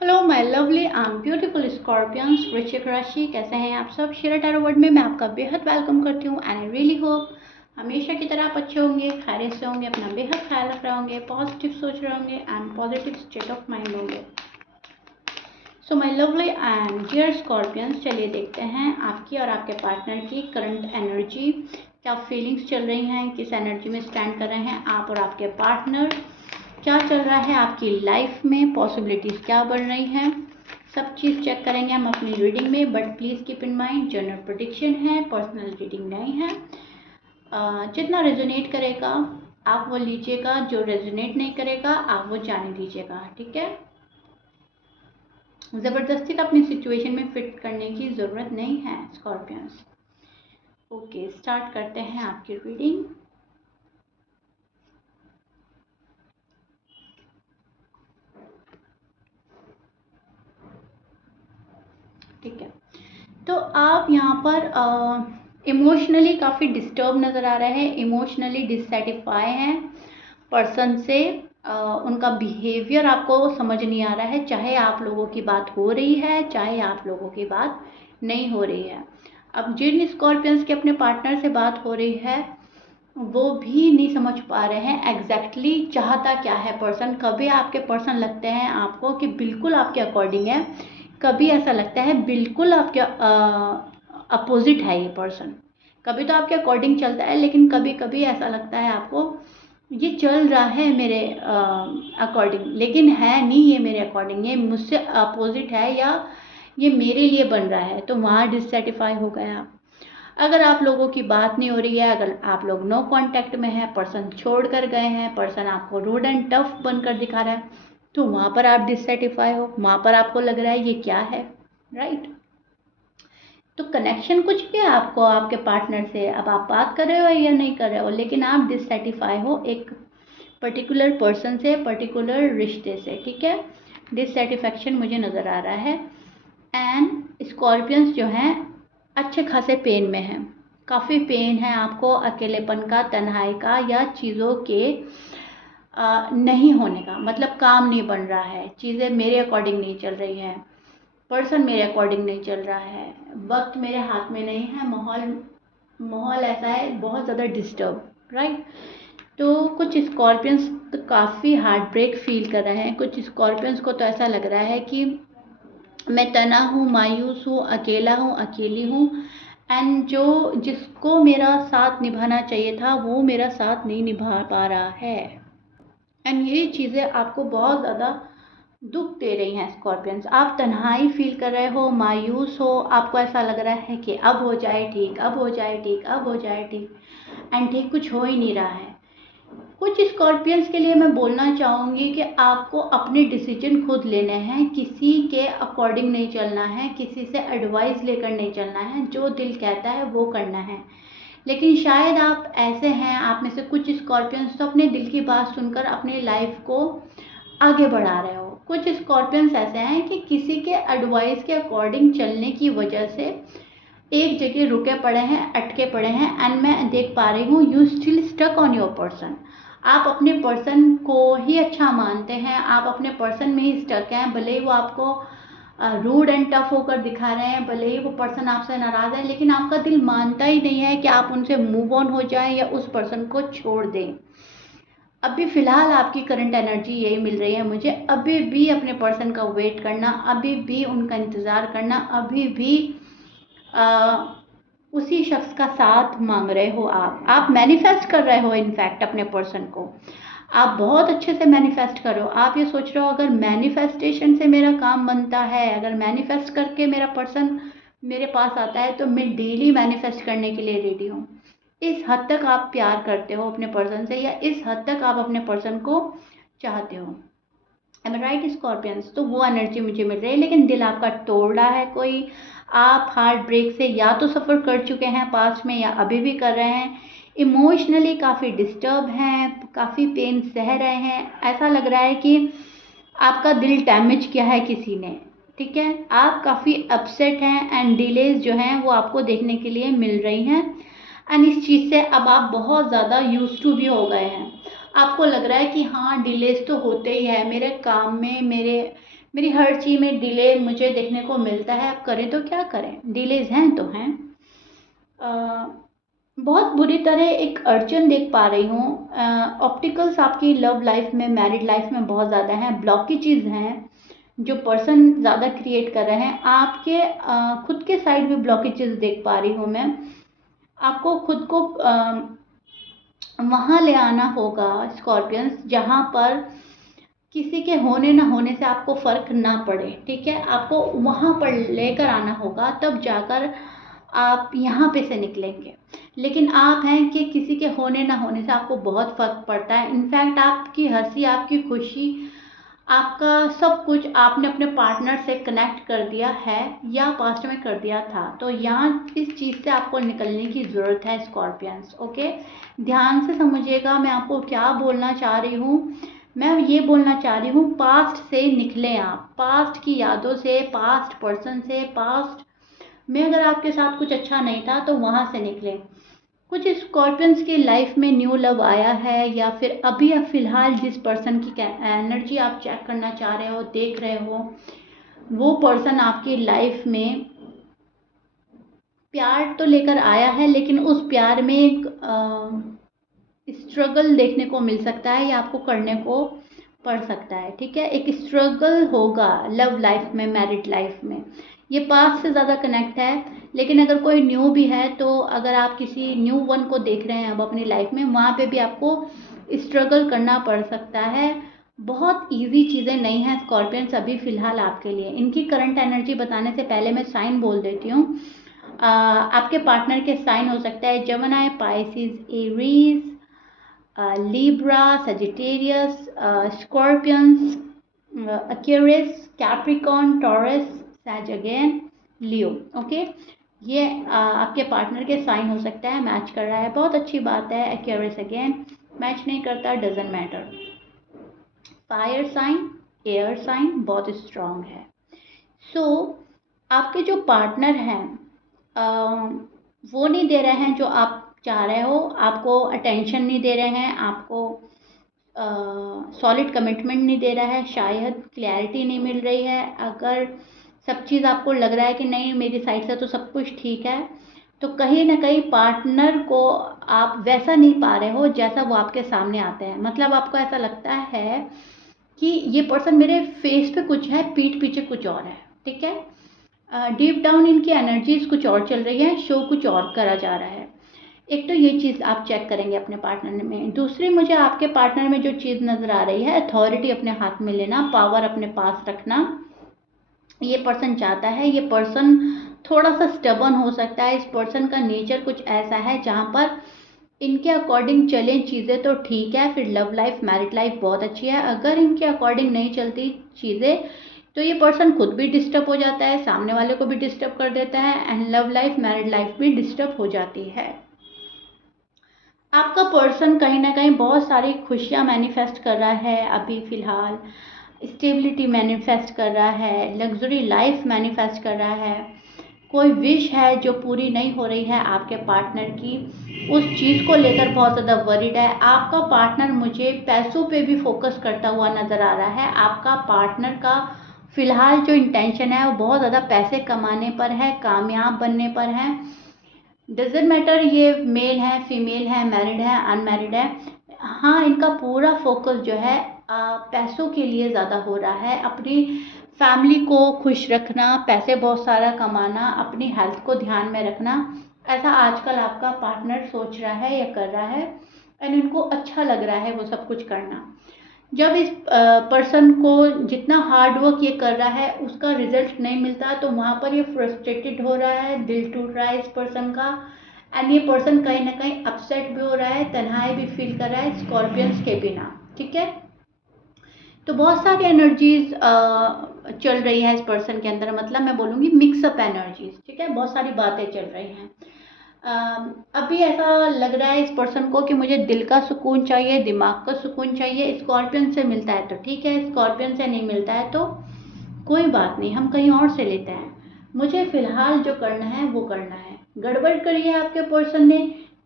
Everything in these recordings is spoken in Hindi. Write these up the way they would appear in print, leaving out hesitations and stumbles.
Hello my lovely and beautiful scorpions, वृश्चिक राशि। कैसे हैं आप सब? शेयर टैरो वर्ड में मैं आपका बेहद वेलकम करती हूँ एंड आई रियली होप हमेशा की तरह आप अच्छे होंगे, खैरियत से होंगे, अपना बेहद ख्याल रख रहे होंगे, पॉजिटिव सोच रहे होंगे and positive state of mind होंगे। So my lovely and dear scorpions, चलिए देखते हैं आपकी और आपके पार्टनर की करंट एनर्जी, क्या फीलिंग्स चल रही हैं, किस एनर्जी में स्टैंड कर रहे हैं आप और आपके पार्टनर, क्या चल रहा है आपकी लाइफ में, पॉसिबिलिटीज़ क्या बढ़ रही हैं, सब चीज़ चेक करेंगे हम अपनी रीडिंग में। But please keep in mind general prediction है, पर्सनल रीडिंग नहीं है। जितना रेजोनेट करेगा आप वो लीजिएगा, जो रेजोनेट नहीं करेगा आप वो जाने दीजिएगा, ठीक है? ज़बरदस्ती का अपनी सिचुएशन में फिट करने की ज़रूरत नहीं है स्कॉर्पियंस। ओके, स्टार्ट करते हैं आपकी रीडिंग। ठीक है, तो आप यहाँ पर इमोशनली काफ़ी डिस्टर्ब नज़र आ रहे हैं, इमोशनली डिससेटिस्फाई हैं पर्सन से। उनका बिहेवियर आपको समझ नहीं आ रहा है, चाहे आप लोगों की बात हो रही है चाहे आप लोगों की बात नहीं हो रही है। अब जिन स्कॉर्पियंस के अपने पार्टनर से बात हो रही है वो भी नहीं समझ पा रहे हैं एग्जैक्टली चाहता क्या है पर्सन। कभी आपके पर्सन लगते हैं आपको कि बिल्कुल आपके अकॉर्डिंग है, कभी ऐसा लगता है बिल्कुल आपके अपोजिट है ये पर्सन। कभी तो आपके अकॉर्डिंग चलता है लेकिन कभी कभी ऐसा लगता है आपको ये चल रहा है मेरे अकॉर्डिंग, लेकिन है नहीं ये मेरे अकॉर्डिंग, ये मुझसे अपोजिट है या ये मेरे लिए बन रहा है। तो वहाँ डिससेटिस्फाई हो गए आप। अगर आप लोगों की बात नहीं हो रही है, अगर आप लोग नो कांटेक्ट में हैं, पर्सन छोड़ कर गए हैं, पर्सन आपको रूड एंड टफ बनकर दिखा रहा है, तो वहाँ पर आप डिससेटिस्फाई हो, वहाँ पर आपको लग रहा है ये क्या है, राइट? तो कनेक्शन कुछ भी है आपको आपके पार्टनर से, अब आप बात कर रहे हो या नहीं कर रहे हो, लेकिन आप डिससेटिस्फाई हो एक पर्टिकुलर पर्सन से, पर्टिकुलर रिश्ते से, ठीक है? डिससेटिस्फैक्शन मुझे नज़र आ रहा है। एंड स्कॉर्पियंस जो हैं अच्छे खासे पेन में हैं, काफ़ी पेन है आपको अकेलेपन का, तन्हाई का, या चीज़ों के नहीं होने का, मतलब काम नहीं बन रहा है, चीज़ें मेरे अकॉर्डिंग नहीं चल रही हैं, पर्सन मेरे अकॉर्डिंग नहीं चल रहा है, वक्त मेरे हाथ में नहीं है, माहौल माहौल ऐसा है बहुत ज़्यादा डिस्टर्ब, राइट? तो कुछ स्कॉर्पियंस तो काफ़ी हार्ट ब्रेक फील कर रहे हैं, कुछ स्कॉर्पियंस को तो ऐसा लग रहा है कि मैं तना हूँ, मायूस हूँ, अकेला हूँ, अकेली हूँ, एंड जो जिसको मेरा साथ निभाना चाहिए था वो मेरा साथ नहीं निभा पा रहा है। एंड ये चीज़ें आपको बहुत ज़्यादा दुख दे रही हैं स्कॉर्पियंस। आप तन्हाई फील कर रहे हो, मायूस हो, आपको ऐसा लग रहा है कि अब हो जाए ठीक, अब हो जाए ठीक, अब हो जाए ठीक, एंड ठीक कुछ हो ही नहीं रहा है। कुछ स्कॉर्पियंस के लिए मैं बोलना चाहूँगी कि आपको अपने डिसीजन खुद लेने हैं, किसी के अकॉर्डिंग नहीं चलना है, किसी से एडवाइस लेकर नहीं चलना है, जो दिल कहता है वो करना है। लेकिन शायद आप ऐसे हैं, आप में से कुछ स्कॉर्पियंस तो अपने दिल की बात सुनकर अपनी लाइफ को आगे बढ़ा रहे हो। कुछ स्कॉर्पियंस ऐसे हैं कि किसी के एडवाइस के अकॉर्डिंग चलने की वजह से एक जगह रुके पड़े हैं, अटके पड़े हैं, एंड मैं देख पा रही हूँ you still stuck on your person. आप अपने पर्सन को ही अच्छा मानते हैं, आप अपने पर्सन में ही स्टक हैं, भले ही वो आपको रूड एंड टफ होकर दिखा रहे हैं, भले ही वो पर्सन आपसे नाराज़ है, लेकिन आपका दिल मानता ही नहीं है कि आप उनसे मूव ऑन हो जाएं या उस पर्सन को छोड़ दें। अभी फ़िलहाल आपकी करंट एनर्जी यही मिल रही है मुझे, अभी भी अपने पर्सन का वेट करना, अभी भी उनका इंतज़ार करना, अभी भी उसी शख्स का साथ मांग रहे हो। आप मैनिफेस्ट कर रहे हो इनफैक्ट अपने पर्सन को, आप बहुत अच्छे से मैनिफेस्ट करो। आप ये सोच रहे हो अगर मैनिफेस्टेशन से मेरा काम बनता है, अगर मैनिफेस्ट करके मेरा पर्सन मेरे पास आता है तो मैं डेली मैनिफेस्ट करने के लिए रेडी हूँ। इस हद तक आप प्यार करते हो अपने पर्सन से, या इस हद तक आप अपने पर्सन को चाहते हो। एम आई राइट स्कॉर्पियंस? तो वो एनर्जी मुझे मिल रही है, लेकिन दिल आपका तोड़ रहा है कोई। आप हार्ट ब्रेक से या तो सफ़र कर चुके हैं पास्ट में या अभी भी कर रहे हैं, इमोशनली काफ़ी डिस्टर्ब हैं, काफ़ी पेन सह रहे हैं, ऐसा लग रहा है कि आपका दिल डैमेज किया है किसी ने, ठीक है? आप काफ़ी अपसेट हैं एंड डिलेज जो हैं वो आपको देखने के लिए मिल रही हैं, एंड इस चीज़ से अब आप बहुत ज़्यादा यूज टू भी हो गए हैं। आपको लग रहा है कि हाँ डिलेज तो होते ही है मेरे काम में, मेरी हर चीज़ में डिले मुझे देखने को मिलता है, अब करें तो क्या करें, डिलेज हैं तो हैं। बहुत बुरी तरह एक अड़चन देख पा रही हूँ। ऑप्टिकल्स आपकी लव लाइफ में, मैरिड लाइफ में बहुत ज़्यादा हैं, ब्लॉकेजेस हैं जो पर्सन ज़्यादा क्रिएट कर रहे हैं। आपके खुद के साइड भी ब्लॉकेजेस देख पा रही हूँ मैं। आपको खुद को वहाँ ले आना होगा स्कॉर्पियंस, जहाँ पर किसी के होने ना होने से आपको फ़र्क ना पड़े, ठीक है। आपको वहाँ पर लेकर आना होगा, तब जाकर आप यहाँ पे से निकलेंगे। लेकिन आप हैं कि किसी के होने ना होने से आपको बहुत फ़र्क पड़ता है। इनफैक्ट आपकी हंसी, आपकी खुशी, आपका सब कुछ आपने अपने पार्टनर से कनेक्ट कर दिया है या पास्ट में कर दिया था। तो यहाँ इस चीज़ से आपको निकलने की ज़रूरत है स्कॉर्पियंस, ओके। ध्यान से समझिएगा मैं आपको क्या बोलना चाह रही हूँ। मैं ये बोलना चाह रही हूँ, पास्ट से निकलें आप, पास्ट की यादों से, पास्ट पर्सन से, पास्ट में अगर आपके साथ कुछ अच्छा नहीं था तो वहाँ से निकलें। कुछ स्कॉर्पियंस की लाइफ में न्यू लव आया है, या फिर अभी या फिलहाल जिस पर्सन की एनर्जी आप चेक करना चाह रहे हो, देख रहे हो, वो पर्सन आपकी लाइफ में प्यार तो लेकर आया है, लेकिन उस प्यार में एक स्ट्रगल देखने को मिल सकता है या आपको करने को पड़ सकता है, ठीक है। एक स्ट्रगल होगा लव लाइफ में, मैरिड लाइफ में। ये पास्ट से ज़्यादा कनेक्ट है, लेकिन अगर कोई न्यू भी है तो अगर आप किसी न्यू वन को देख रहे हैं अब अपनी लाइफ में, वहाँ पे भी आपको स्ट्रगल करना पड़ सकता है। बहुत इजी चीज़ें नहीं हैं स्कॉर्पियंस अभी फ़िलहाल आपके लिए। इनकी करंट एनर्जी बताने से पहले मैं साइन बोल देती हूँ। आपके पार्टनर के साइन हो सकता है Gemini, Pisces, Aries, Libra, Sagittarius, Scorpions, Aquarius, Capricorn, Taurus, Sag again, Leo, okay. ये आपके पार्टनर के साइन हो सकता है, मैच कर रहा है, बहुत अच्छी बात है। Aquarius अगेन मैच नहीं करता, doesn't matter. Fire sign, air sign बहुत स्ट्रांग है। सो आपके जो पार्टनर हैं वो नहीं दे रहे हैं जो आप चाह रहे हो, आपको अटेंशन नहीं दे रहे हैं, आपको सॉलिड कमिटमेंट नहीं दे रहा है, शायद क्लैरिटी नहीं मिल रही है। अगर सब चीज़ आपको लग रहा है कि नहीं मेरी साइड से तो सब कुछ ठीक है, तो कहीं ना कहीं पार्टनर को आप वैसा नहीं पा रहे हो जैसा वो आपके सामने आते हैं। मतलब आपको ऐसा लगता है कि ये पर्सन मेरे फेस पे कुछ है, पीठ पीछे कुछ और है, ठीक है। डीप डाउन इनकी एनर्जीज कुछ और चल रही है, शो कुछ और करा जा रहा है। एक तो ये चीज़ आप चेक करेंगे अपने पार्टनर में। दूसरी मुझे आपके पार्टनर में जो चीज़ नज़र आ रही है, अथॉरिटी अपने हाथ में लेना, पावर अपने पास रखना, ये पर्सन चाहता है। ये पर्सन थोड़ा सा स्टबर्न हो सकता है। इस पर्सन का नेचर कुछ ऐसा है जहाँ पर इनके अकॉर्डिंग चलें चीज़ें तो ठीक है, फिर लव लाइफ, मैरिड लाइफ बहुत अच्छी है। अगर इनके अकॉर्डिंग नहीं चलती चीज़ें तो ये पर्सन खुद भी डिस्टर्ब हो जाता है, सामने वाले को भी डिस्टर्ब कर देता है, and love life, married life भी डिस्टर्ब हो जाती है। आपका पर्सन कहीं ना कहीं बहुत सारी खुशियाँ मैनिफेस्ट कर रहा है अभी फ़िलहाल, स्टेबिलिटी मैनिफेस्ट कर रहा है, लग्जरी लाइफ मैनिफेस्ट कर रहा है। कोई विश है जो पूरी नहीं हो रही है आपके पार्टनर की, उस चीज़ को लेकर बहुत ज़्यादा वरीड है। आपका पार्टनर मुझे पैसों पे भी फोकस करता हुआ नज़र आ रहा है। आपका पार्टनर का फ़िलहाल जो इंटेंशन है वो बहुत ज़्यादा पैसे कमाने पर है, कामयाब बनने पर है। डजेंट मैटर ये मेल है, फीमेल है, मैरिड है, अनमैरिड है। हाँ, इनका पूरा फोकस जो है पैसों के लिए ज़्यादा हो रहा है। अपनी फैमिली को खुश रखना, पैसे बहुत सारा कमाना, अपनी हेल्थ को ध्यान में रखना, ऐसा आजकल आपका पार्टनर सोच रहा है या कर रहा है, एंड इनको अच्छा लग रहा है वो सब कुछ करना। जब इस पर्सन को जितना हार्ड वर्क ये कर रहा है उसका रिजल्ट नहीं मिलता, तो वहाँ पर ये फ्रस्ट्रेटेड हो रहा है, दिल टूट रहा है इस पर्सन का, एंड ये पर्सन कहीं ना कहीं अपसेट भी हो रहा है, तन्हाई भी फील कर रहा है स्कॉर्पियंस के बिना, ठीक है। तो बहुत सारी एनर्जीज चल रही है इस पर्सन के अंदर, मतलब मैं बोलूँगी मिक्सअप एनर्जीज, ठीक है, बहुत सारी बातें चल रही हैं। अभी ऐसा लग रहा है इस पर्सन को कि मुझे दिल का सुकून चाहिए, दिमाग का सुकून चाहिए। स्कॉर्पियन से मिलता है तो ठीक है, स्कॉर्पियन से नहीं मिलता है तो कोई बात नहीं, हम कहीं और से लेते हैं। मुझे फ़िलहाल जो करना है वो करना है। गड़बड़ करी है आपके पर्सन ने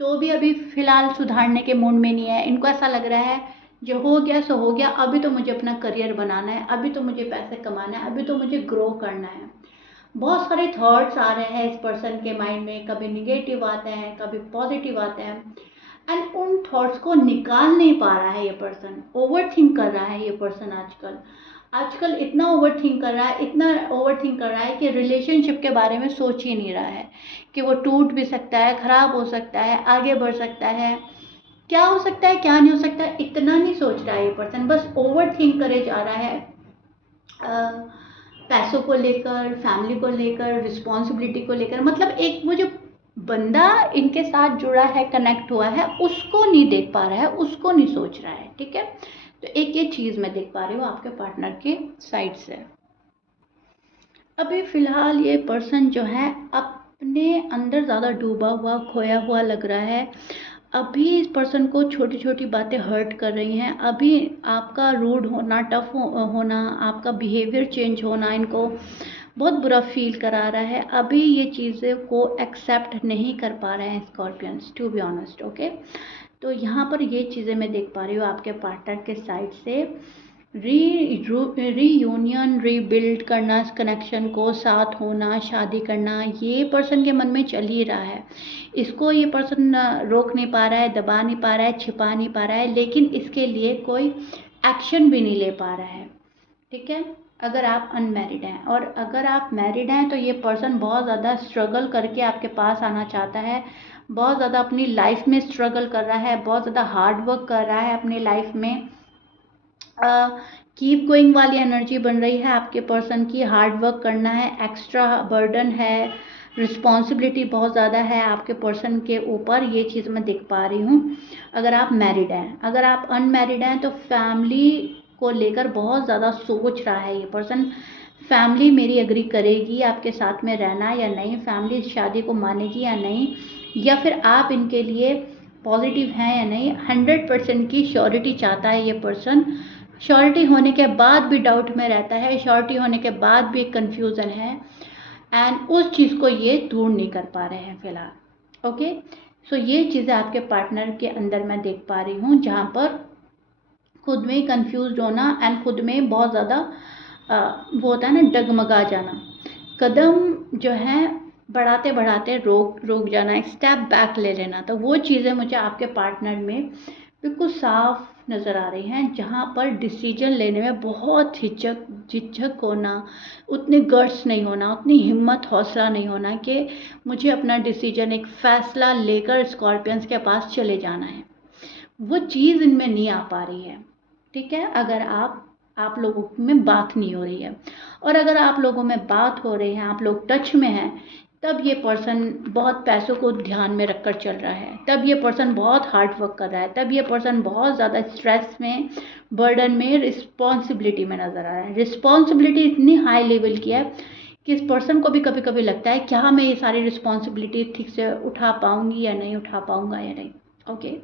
तो भी अभी फ़िलहाल सुधारने के मूड में नहीं है। इनको ऐसा लग रहा है जो हो गया सो हो गया, अभी तो मुझे अपना करियर बनाना है, अभी तो मुझे पैसे कमाना है, अभी तो मुझे ग्रो करना है। बहुत सारे थॉट्स आ रहे हैं इस पर्सन के माइंड में, कभी निगेटिव आते हैं, कभी पॉजिटिव आते हैं, एंड उन थॉट्स को निकाल नहीं पा रहा है ये पर्सन। ओवर थिंक कर रहा है ये पर्सन आजकल। आजकल इतना ओवर थिंक कर रहा है, इतना ओवर थिंक कर रहा है कि रिलेशनशिप के बारे में सोच ही नहीं रहा है कि वो टूट भी सकता है, खराब हो सकता है, आगे बढ़ सकता है, क्या हो सकता है क्या नहीं हो सकता है, इतना नहीं सोच रहा है ये पर्सन। बस ओवर थिंक करे जा रहा है, पैसों को लेकर, फैमिली को लेकर, रिस्पॉन्सिबिलिटी को लेकर। मतलब एक वो जो बंदा इनके साथ जुड़ा है, कनेक्ट हुआ है, उसको नहीं देख पा रहा है, उसको नहीं सोच रहा है। ठीक है, तो एक ये चीज़ मैं देख पा रही हूँ आपके पार्टनर के साइड से। अभी फ़िलहाल ये पर्सन जो है अपने अंदर ज़्यादा डूबा हुआ, खोया हुआ लग रहा है। अभी इस पर्सन को छोटी छोटी बातें हर्ट कर रही हैं। अभी आपका रूड होना, टफ होना, आपका बिहेवियर चेंज होना इनको बहुत बुरा फील करा रहा है। अभी ये चीज़ें को एक्सेप्ट नहीं कर पा रहे हैं scorpions, to be honest. Okay, तो यहाँ पर ये चीज़ें मैं देख पा रही हूँ आपके पार्टनर के साइड से। रीयूनियन, रीबिल्ड करना इस कनेक्शन को, साथ होना, शादी करना, ये पर्सन के मन में चल ही रहा है। इसको ये पर्सन रोक नहीं पा रहा है, दबा नहीं पा रहा है, छिपा नहीं पा रहा है, लेकिन इसके लिए कोई एक्शन भी नहीं ले पा रहा है। ठीक है, अगर आप अनमैरिड हैं, और अगर आप मैरिड हैं तो ये पर्सन बहुत ज़्यादा स्ट्रगल करके आपके पास आना चाहता है, बहुत ज़्यादा अपनी लाइफ में स्ट्रगल कर रहा है, बहुत ज़्यादा हार्ड वर्क कर रहा है अपनी लाइफ में। कीप गोइंग वाली एनर्जी बन रही है आपके पर्सन की। हार्ड वर्क करना है, एक्स्ट्रा बर्डन है, रिस्पॉन्सिबिलिटी बहुत ज़्यादा है आपके पर्सन के ऊपर, ये चीज़ मैं देख पा रही हूँ। अगर आप मैरिड हैं, अगर आप अनमैरिड हैं तो फैमिली को लेकर बहुत ज़्यादा सोच रहा है ये पर्सन। फैमिली मेरी एग्री करेगी आपके साथ में रहना या नहीं, फैमिली इस शादी को मानेगी या नहीं, या फिर आप इनके लिए पॉजिटिव हैं या नहीं। 100% की श्योरिटी चाहता है ये पर्सन। श्योरिटी होने के बाद भी डाउट में रहता है, श्योरिटी होने के बाद भी कन्फ्यूज़न है, एंड उस चीज़ को ये दूर नहीं कर पा रहे हैं फ़िलहाल। ओके, सो ये चीज़ें आपके पार्टनर के अंदर मैं देख पा रही हूँ, जहाँ पर खुद में ही कन्फ्यूज़ होना एंड खुद में बहुत ज़्यादा वो होता है ना, डगमगा जाना, कदम जो है बढ़ाते बढ़ाते रोक जाना, स्टेप बैक ले लेना। तो वो चीज़ें मुझे आपके पार्टनर में बिल्कुल साफ नज़र आ रही हैं, जहाँ पर डिसीजन लेने में बहुत झिझक होना, उतने गट्स नहीं होना, उतनी हिम्मत हौसला नहीं होना कि मुझे अपना डिसीजन, एक फ़ैसला लेकर स्कॉर्पियंस के पास चले जाना है। वो चीज़ इनमें नहीं आ पा रही है। ठीक है, अगर आप लोगों में बात नहीं हो रही है, और अगर आप लोगों में बात हो रही है, आप लोग टच में हैं, तब ये पर्सन बहुत पैसों को ध्यान में रखकर चल रहा है, तब ये पर्सन बहुत हार्ड वर्क कर रहा है, तब ये पर्सन बहुत ज़्यादा स्ट्रेस में, बर्डन में, रिस्पॉन्सिबिलिटी में नज़र आ रहा है। रिस्पॉन्सिबिलिटी इतनी हाई लेवल की है कि इस पर्सन को भी कभी कभी लगता है क्या मैं ये सारी रिस्पॉन्सिबिलिटी ठीक से उठा पाऊँगी या नहीं, उठा पाऊँगा या नहीं। ओके,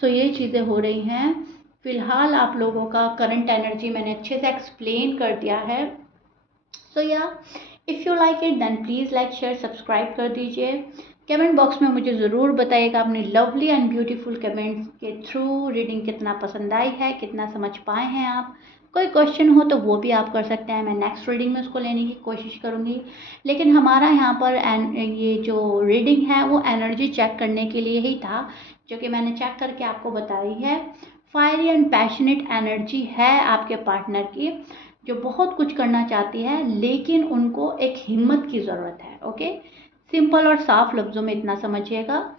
सो ये चीज़ें हो रही हैं। फ़िलहाल आप लोगों का करंट एनर्जी मैंने अच्छे से एक्सप्लेन कर दिया है। सो या if you like it then please like, share, subscribe कर दीजिए। कमेंट बॉक्स में मुझे ज़रूर बताइएगा अपनी लवली एंड ब्यूटीफुल कमेंट्स के थ्रू रीडिंग कितना पसंद आई है, कितना समझ पाए हैं आप। कोई क्वेश्चन हो तो वो भी आप कर सकते हैं, मैं नेक्स्ट रीडिंग में उसको लेने की कोशिश करूँगी। लेकिन हमारा यहाँ पर ये जो रीडिंग है वो एनर्जी चेक करने के लिए ही था, जो कि मैंने चेक करके आपको बताई है। फायरी एंड पैशनेट एनर्जी है आपके पार्टनर की, जो बहुत कुछ करना चाहती है, लेकिन उनको एक हिम्मत की ज़रूरत है। ओके, सिंपल और साफ लफ्ज़ों में इतना समझिएगा।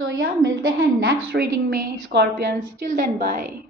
सो या मिलते हैं नेक्स्ट रीडिंग में स्कॉर्पियंस। Till then bye.